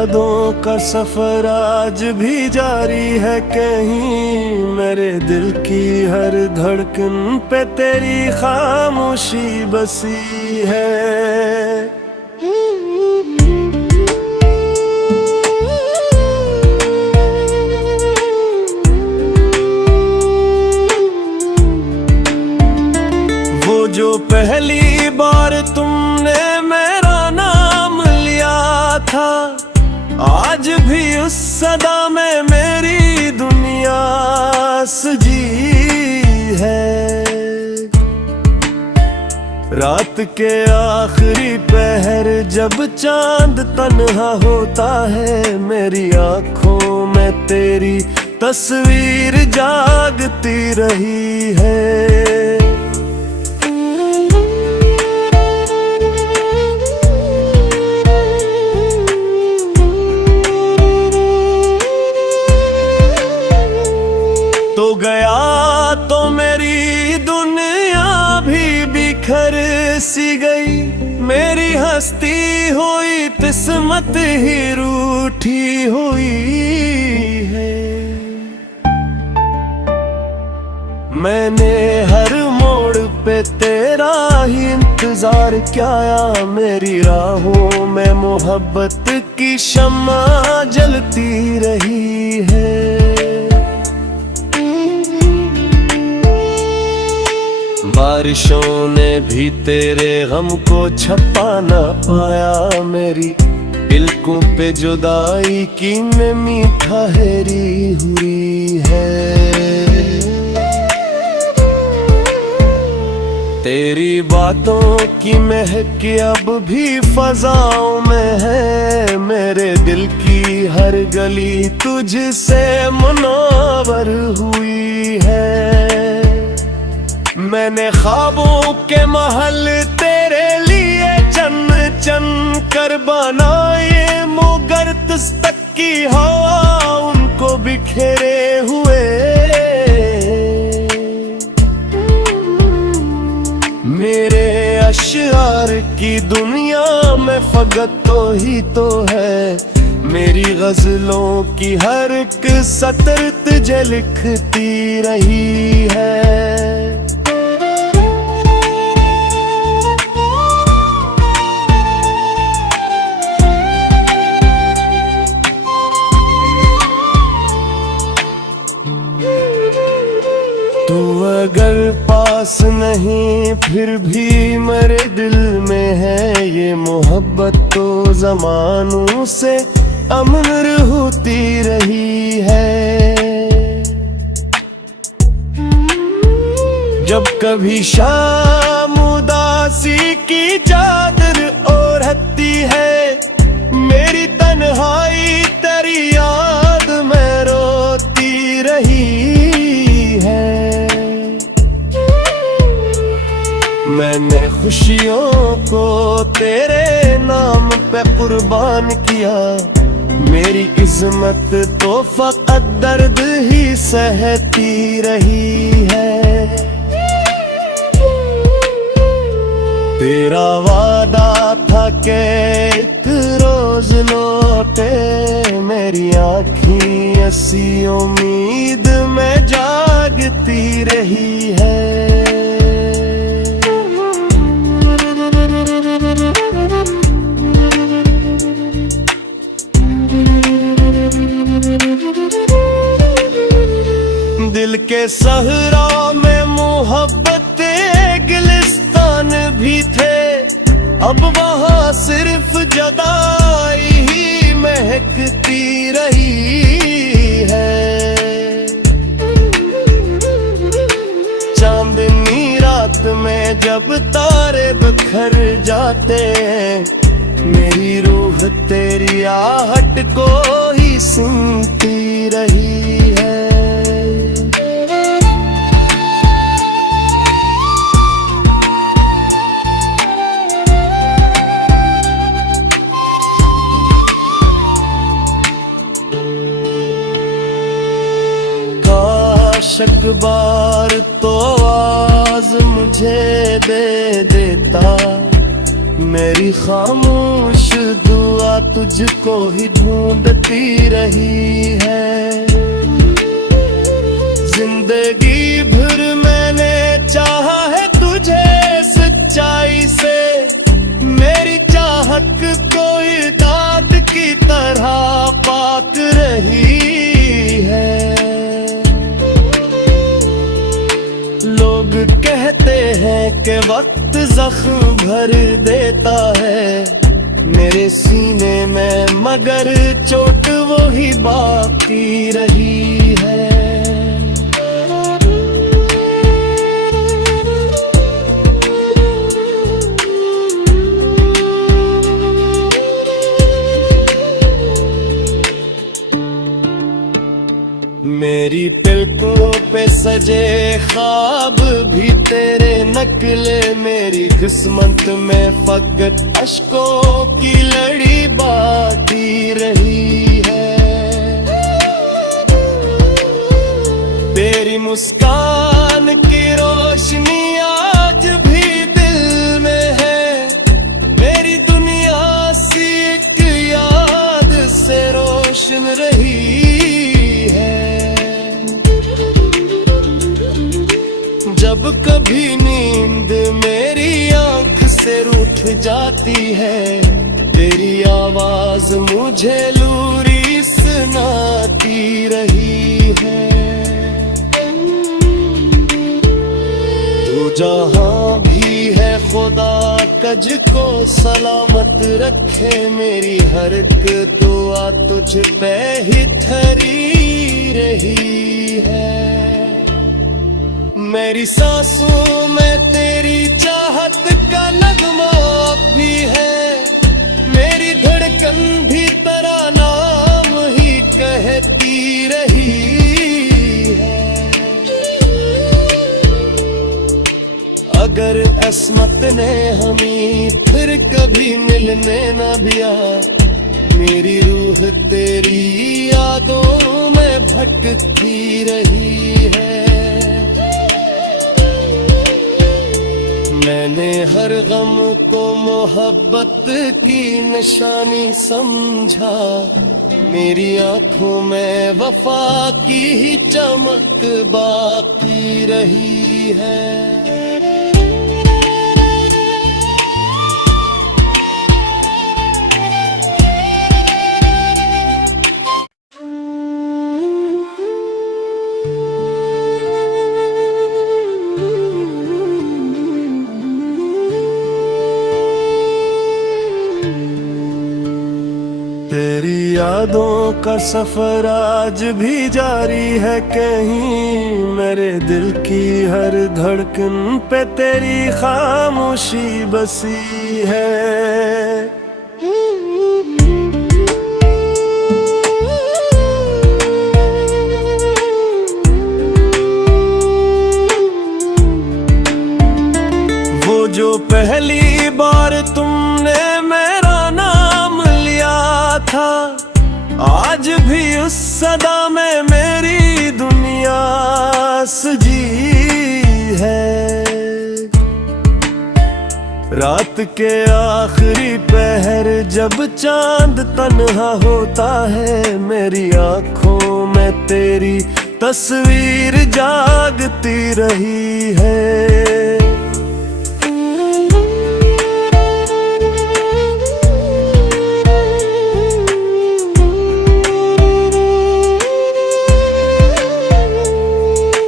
यादों का सफर आज भी जारी है कहीं, मेरे दिल की हर धड़कन पे तेरी खामोशी बसी है। वो जो पहली बार तुमने मेरा नाम लिया था, आज भी उस सदा में मेरी दुनिया सजी है। रात के आखिरी पहर जब चांद तन्हा होता है, मेरी आंखों में तेरी तस्वीर जागती रही है। तो गया तो मेरी दुनिया भी बिखर सी गई, मेरी हस्ती हुई किस्मत ही रूठी हुई है। मैंने हर मोड़ पे तेरा ही इंतजार किया, मेरी राहों में मोहब्बत की शम्मा जलती रही है। बारिशों ने भी तेरे गम को छपा ना पाया, मेरी पलकों पे जुदाई की नमी ठहरी हुई है। तेरी बातों की महक अब भी फजाओं में है, मेरे दिल की हर गली तुझसे मुनव्वर हुई है। मैंने ख्वाबों के महल तेरे लिए चन चन कर बनाए, मगर तुझ तक की हवा उनको बिखेरे हुए। मेरे अशआर की दुनिया में फकत तो ही तो है, मेरी गजलों की हर एक सतर तुझे लिखती रही है। तू अगर पास नहीं फिर भी मेरे दिल में है, ये मोहब्बत तो ज़मानों से अमर होती रही है। जब कभी शाम उदासी की चादर ओढ़ती है, मेरी तन्हाई तेरी याद में रोती रही है। मैंने खुशियों को तेरे नाम पे कुर्बान किया, मेरी किस्मत तो फकत दर्द ही सहती रही है। तेरा वादा था कि एक रोज लौटे, मेरी आँखें ऐसी उम्मीद में जागती रही है। दिल के सहरा में मोहब्बत गिलिस्तान भी थे, अब वहाँ सिर्फ जुदाई ही महकती रही है। चांदनी रात में जब तारे बिखर जाते, मेरी रूह तेरी आहट को ही सुनती रही है। काश बार तो आवाज मुझे दे देता, मेरी खामोश दुआ तुझको ही ढूंढती रही है। जिंदगी भर मैंने चाहा है तुझे सच्चाई से, मेरी चाहत कोई दांत की तरह पाक रही है। लोग कहते हैं कि वक्त जख्म भर देता है मेरे सीने में, मगर चोट वो ही बाकी रही है। मेरी पलकों पे सजे ख्वाब भी तेरे नकले, मेरी किस्मत में फकत अश्कों की लड़ी बाकी रही है। तेरी मुस्कान की रोशनी आज भी दिल में है, मेरी दुनिया सी एक याद से रोशन रही है। जब कभी नींद मेरी आंख से रूठ जाती है, तेरी आवाज मुझे लूरी सुनाती रही है। तू जहां भी है खुदा कज को सलामत रखे, मेरी हर एक दुआ तुझ पे ही ठहरी रही है। मेरी सांसों में तेरी चाहत का नगमा अब भी है, मेरी धड़कन भी तेरा नाम ही कहती रही है। अगर किस्मत ने हमें फिर कभी मिलने न दिया, मेरी रूह तेरी यादों में भटकती रही है। मैंने हर गम को मोहब्बत की निशानी समझा, मेरी आंखों में वफा की ही चमक बाकी रही है। तेरी यादों का सफर आज भी जारी है कहीं, मेरे दिल की हर धड़कन पे तेरी खामोशी बसी है। वो जो पहली बार तुमने मेरा नाम लिया था, आज भी उस सदा में मेरी दुनिया सजी है। रात के आखिरी पहर जब चांद तन्हा होता है, मेरी आंखों में तेरी तस्वीर जागती रही है।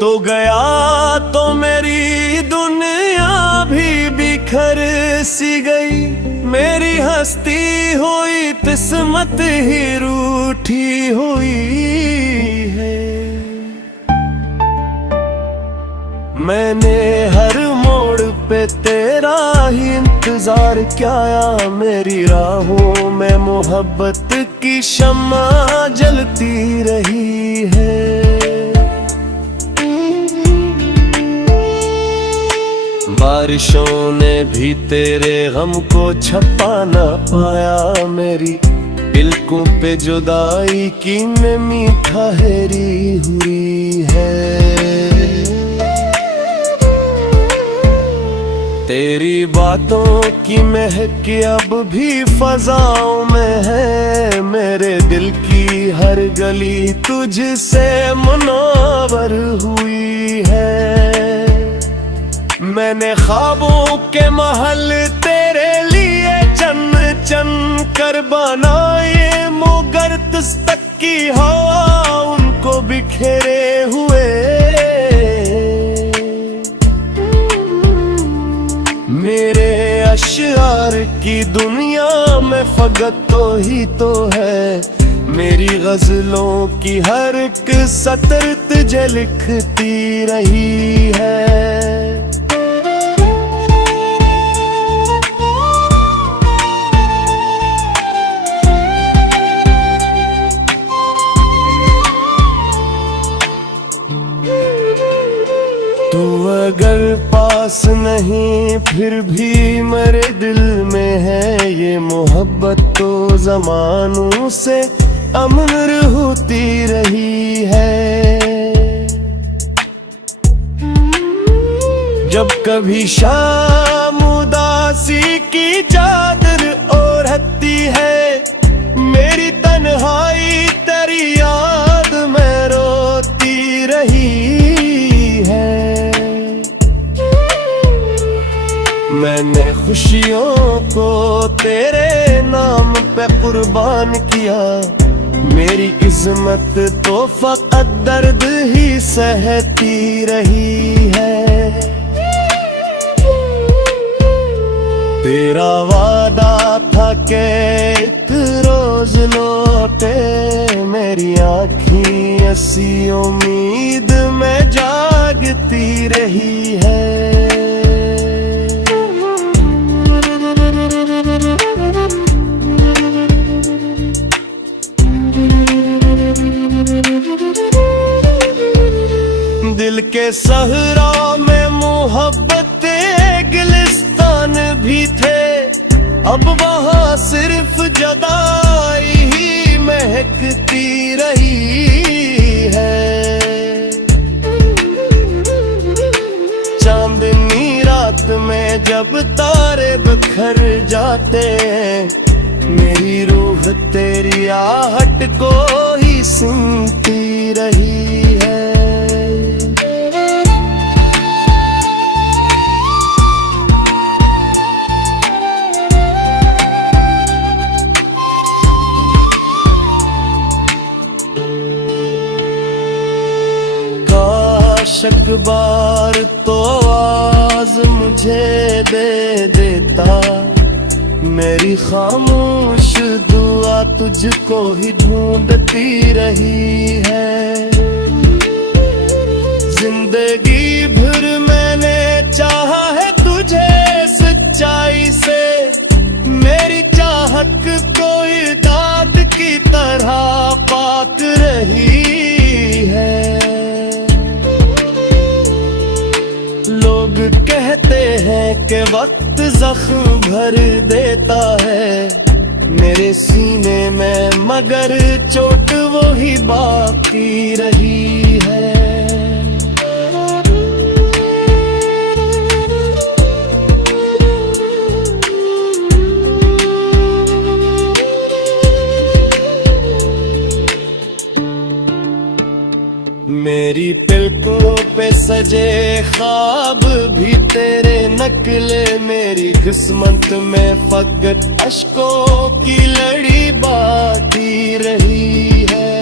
तो गया तो मेरी दुनिया भी बिखर सी गई, मेरी हस्ती हुई किस्मत ही रूठी हुई है। मैंने हर मोड़ पे तेरा ही इंतजार किया, मेरी राहों में मोहब्बत की शम्मा जलती रही है। बारिशों ने भी तेरे गम को छपा ना पाया, मेरी पलकों पे जुदाई की नमी ठहरी हुई है। तेरी बातों की महक अब भी फजाओं में है। मेरे दिल की हर गली तुझसे मुनव्वर हुई है। मैंने ख्वाबों के महल तेरे लिए चन चन कर बनाए, मगर तुझ तक की हवा उनको बिखेरे हुए। मेरे अशआर की दुनिया में फकत तो ही तो है। मेरी गजलों की हर एक सतर तुझे लिखती रही है। तू अगर पास नहीं फिर भी मेरे दिल में है ये मोहब्बत, तो ज़मानों से अमर होती रही है। जब कभी शाम उदासी की चादर ओढ़ती है, मेरी तन्हाई तेरी याद में रोती रही है। मैंने खुशियों को तेरे नाम पे कुर्बान किया। मेरी किस्मत तो फकत दर्द ही सहती रही है। तेरा वादा था कि एक रोज लौटे, मेरी आँखें ऐसी उम्मीद में जागती रही है। दिल के सहरा में मोहब्बत गिलिस्तान भी थे, अब वहाँ सिर्फ जुदाई ही महकती रही है। चांदनी रात में जब तारे बिखर जाते हैं, मेरी रूह तेरी आहट को ही सुनती रही है। काश बार तो आवाज मुझे दे देता, मेरी खामोश दुआ तुझको ही ढूंढती रही है। जिंदगी भर मैंने चाहा है तुझे सच्चाई से, मेरी चाहत कोई दाद की तरह पाक रही है। लोग कहते हैं कि वक्त जख्म भर देता है मेरे सीने में, मगर चोट वो ही बाकी रही है। मेरी पलकों पे सजे ख्वाब भी तेरे नकले, मेरी किस्मत में फकत अश्कों की लड़ी बाकी रही है।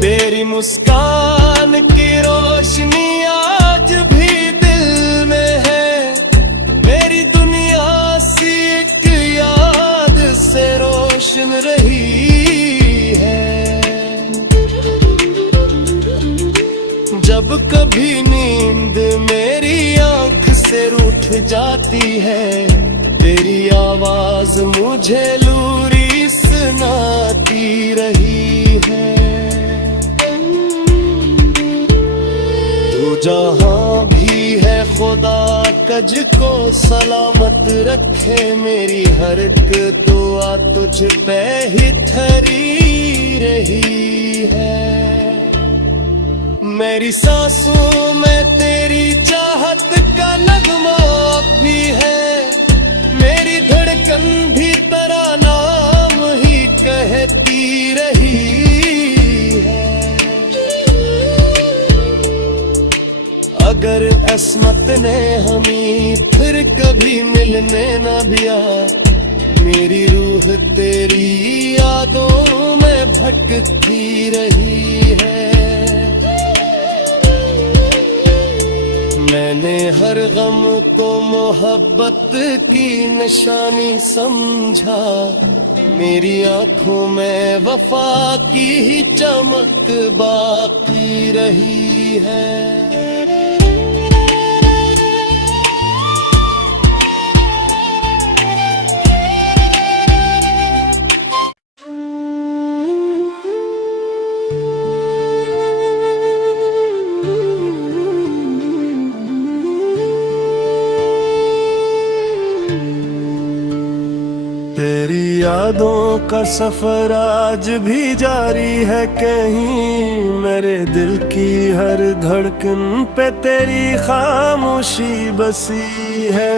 तेरी मुस्कान की रोशनी आज भी दिल में है, मेरी दुनिया सी एक याद से रोशन रही है। जब कभी नींद मेरी आंख से रूठ जाती है, तेरी आवाज मुझे लूरी सुनाती रही है। तू जहां भी है खुदा कज को सलामत रखे, मेरी हर एक दुआ तुझ पे ही ठहरी रही है। मेरी सांसों में तेरी चाहत का नगमा अब भी है, मेरी धड़कन भी तेरा नाम ही कहती रही है। अगर किस्मत ने हमें फिर कभी मिलने न दिया, मेरी रूह तेरी यादों में भटकती रही है। मैंने हर गम को मोहब्बत की निशानी समझा, मेरी आंखों में वफा की ही चमक बाकी रही है। तेरी यादों का सफर आज भी जारी है कहीं, मेरे दिल की हर धड़कन पे तेरी खामोशी बसी है।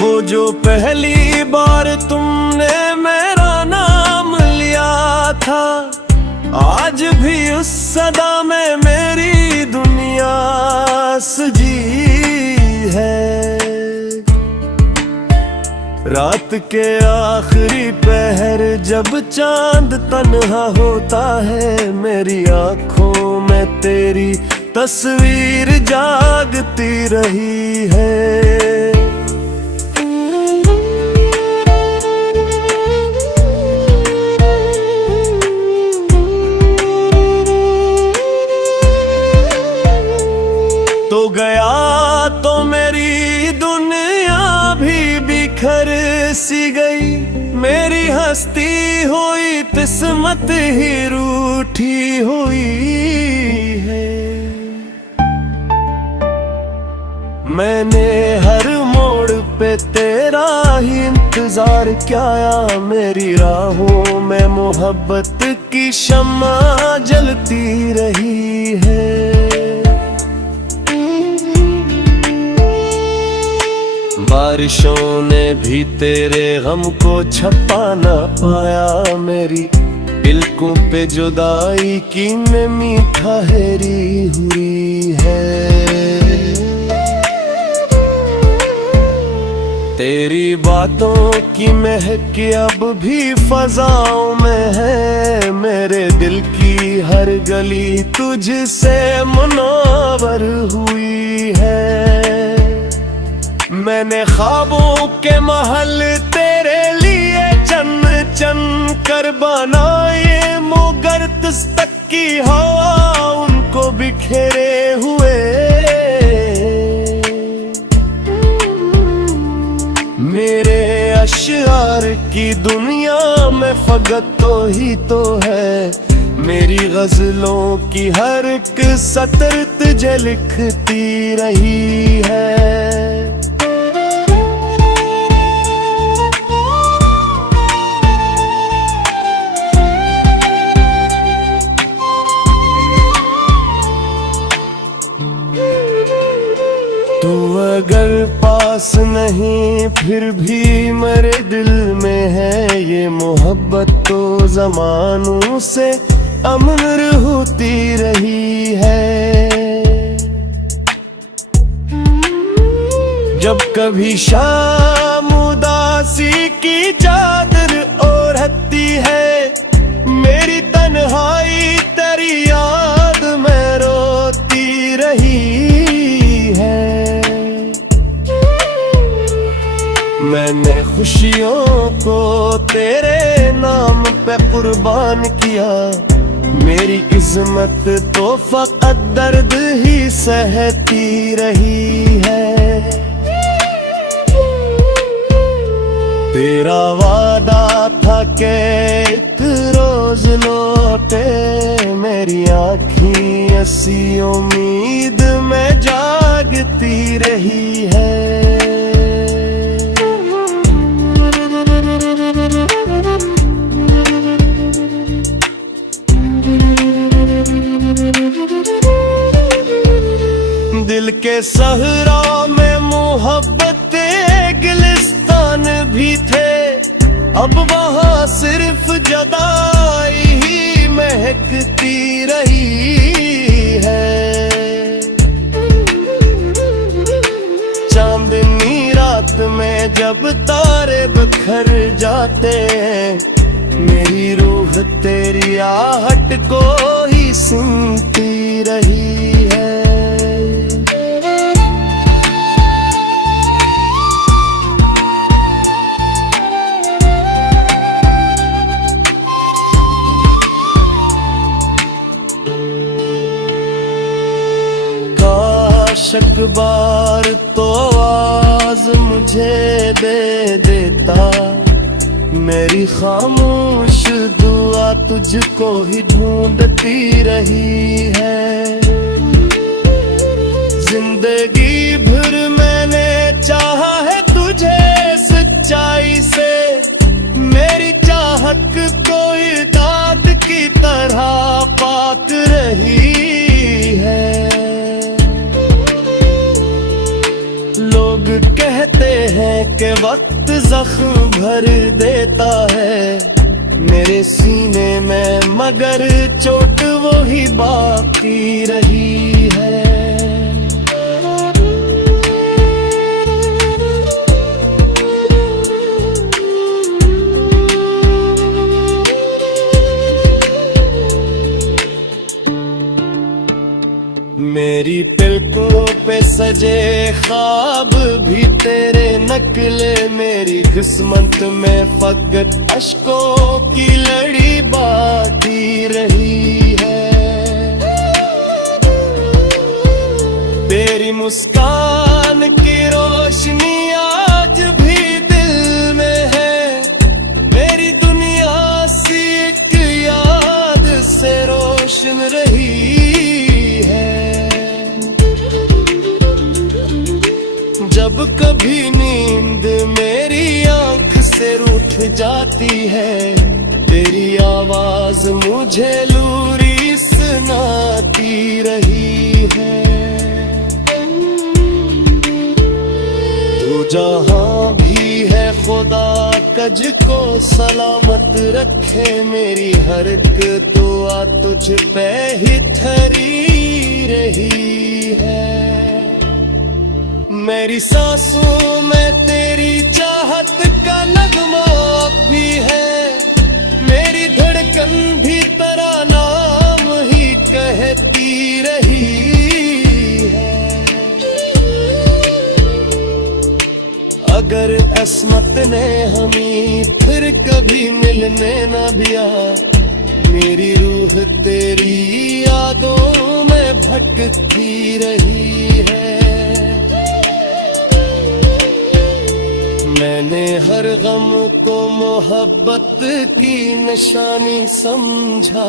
वो जो पहली बार तुमने मेरा नाम लिया था, आज भी उस सदा में मेरी दुनिया सजी है। रात के आखिरी पहर जब चांद तन्हा होता है, मेरी आंखों में तेरी तस्वीर जागती रही है। तो गया तो मेरी दुनिया भी बिखर सी गई, मेरी हस्ती हुई किस्मत ही रूठी हुई है। मैंने हर मोड़ पे तेरा ही इंतजार किया, मेरी राहों में मोहब्बत की शम्मा जलती रही है। बारिशों ने भी तेरे गम को छपा ना पाया, मेरी पलकों पे जुदाई की नमी ठहरी हुई है। तेरी बातों की महक अब भी फजाओं में है, मेरे दिल की हर गली तुझसे मुनव्वर हुई है। मैंने ख्वाबों के महल तेरे लिए चन चन कर बनाए, मगर तक की हवा उनको बिखेरे हुए। मेरे अशआर की दुनिया में फकत तो ही तो है, मेरी गजलों की हर एक सतर तुझे लिखती रही है। तू अगर पास नहीं फिर भी मेरे दिल में है ये मोहब्बत, तो ज़मानों से अमर होती रही है। जब कभी शाम उदासी की चादर ओढ़ती है, मेरी तन्हाई तेरी याद में रोती रही है। मैंने खुशियों को तेरे नाम पे कुर्बान किया, मेरी किस्मत तो फकत दर्द ही सहती रही है। तेरा वादा था कि एक रोज लौटे, मेरी आँखें ऐसी उम्मीद में जाग काटती रही है। दिल के सहरा में मोहब्बत गिलिस्तान भी थे, अब वहाँ सिर्फ जुदाई ही महकती रही है। चांदनी रात में जब तारे बिखर जाते हैं, मेरी रूह तेरी आहट को ही सुनती रही है। अखबार तो आवाज मुझे दे देता, मेरी खामोश दुआ तुझको ही ढूंढती रही है। जिंदगी भर मैंने चाहा है तुझे सच्चाई से, मेरी चाहत कोई दांत की तरह पात रही है। लोग कहते हैं कि वक्त जख्म भर देता है मेरे सीने में, मगर चोट वो ही बाकी रही है। मेरी पलकों पे सजे ख्वाब भी तेरे नकले, मेरी किस्मत में फकत अश्कों की लड़ी बाकी रही है। तेरी मुस्कान की रोशनी आज भी दिल में है, मेरी दुनिया सी एक याद से रोशन रही है। जब कभी नींद मेरी आंख से रूठ जाती है, तेरी आवाज मुझे लूरी सुनाती रही है। तू जहां भी है खुदा कज को सलामत रखे, मेरी हर एक दुआ तुझ पे ही ठहरी रही है। मेरी सांसों में तेरी चाहत का नगमा भी है, मेरी धड़कन भी तेरा नाम ही कहती रही है। अगर किस्मत ने हमें फिर कभी मिलने न दिया, मेरी रूह तेरी यादों में भटकती रही है। मैंने हर गम को मोहब्बत की निशानी समझा,